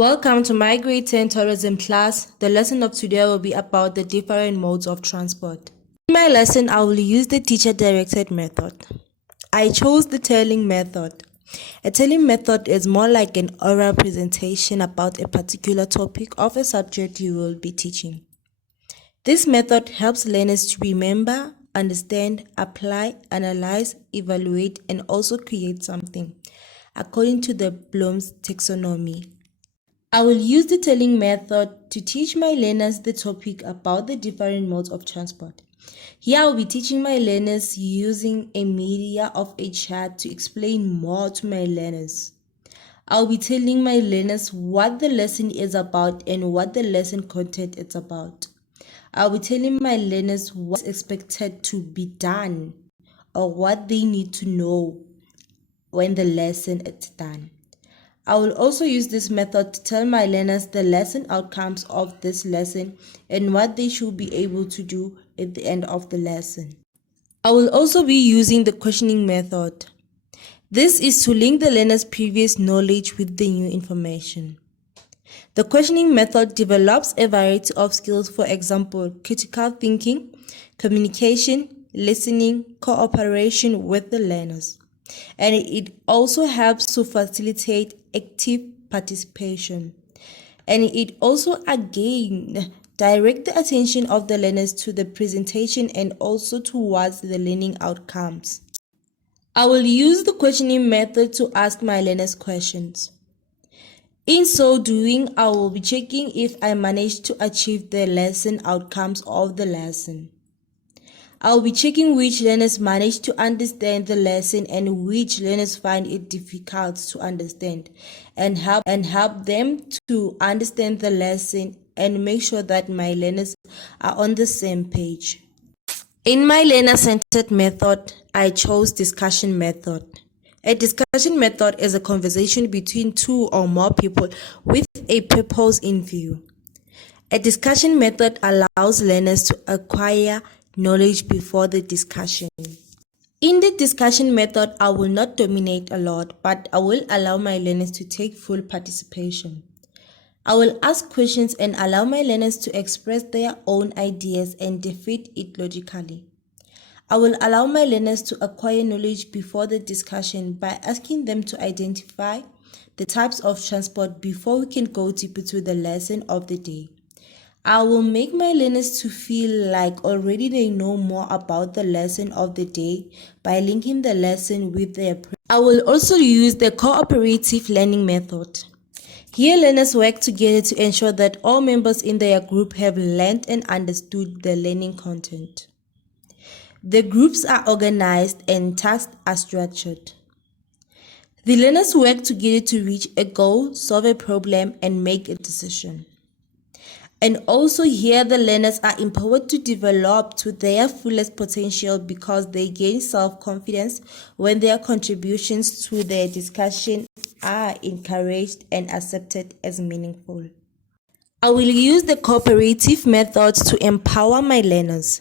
Welcome to my grade 10 tourism class. The lesson of today will be about the different modes of transport. In my lesson, I will use the teacher-directed method. I chose the telling method. A telling method is more like an oral presentation about a particular topic of a subject you will be teaching. This method helps learners to remember, understand, apply, analyze, evaluate, and also create something, according to the Bloom's taxonomy. I will use the telling method to teach my learners the topic about the different modes of transport. Here I will be teaching my learners using a media of a chart to explain more to my learners. I'll be telling my learners what the lesson is about and what the lesson content is about. I'll be telling my learners what's expected to be done or what they need to know when the lesson is done. I will also use this method to tell my learners the lesson outcomes of this lesson and what they should be able to do at the end of the lesson. I will also be using the questioning method. This is to link the learner's previous knowledge with the new information. The questioning method develops a variety of skills, for example, critical thinking, communication, listening, cooperation with the learners. And it also helps to facilitate active participation. And it also again direct the attention of the learners to the presentation and also towards the learning outcomes. I will use the questioning method to ask my learners questions. In so doing, I will be checking if I managed to achieve the lesson outcomes of the lesson. I'll be checking which learners manage to understand the lesson and which learners find it difficult to understand, and help them to understand the lesson and make sure that my learners are on the same page. In my learner-centered method, I chose discussion method. A discussion method is a conversation between two or more people with a purpose in view. A discussion method allows learners to acquire knowledge before the discussion. In the discussion method, I will not dominate a lot, but I will allow my learners to take full participation. I will ask questions and allow my learners to express their own ideas and defeat it logically. I will allow my learners to acquire knowledge before the discussion by asking them to identify the types of transport before we can go deeper to the lesson of the day. I will make my learners to feel like already they know more about the lesson of the day by linking the lesson with their I will also use the cooperative learning method. Here learners work together to ensure that all members in their group have learned and understood the learning content. The groups are organized and tasks are structured. The learners work together to reach a goal, solve a problem, and make a decision. And also here the learners are empowered to develop to their fullest potential because they gain self-confidence when their contributions to their discussion are encouraged and accepted as meaningful. I will use the cooperative methods to empower my learners.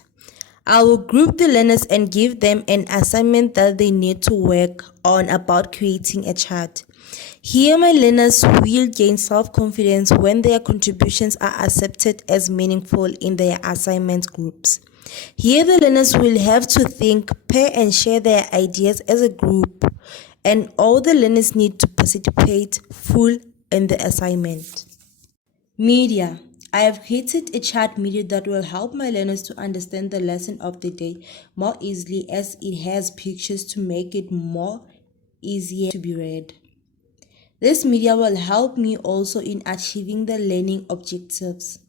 I will group the learners and give them an assignment that they need to work on about creating a chart. Here my learners will gain self-confidence when their contributions are accepted as meaningful in their assignment groups. Here the learners will have to think, pair and share their ideas as a group, and all the learners need to participate full in the assignment. Media. I have created a chart media that will help my learners to understand the lesson of the day more easily, as it has pictures to make it more easier to be read. This media will help me also in achieving the learning objectives.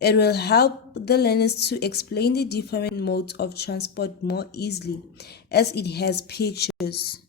It will help the learners to explain the different modes of transport more easily, as it has pictures.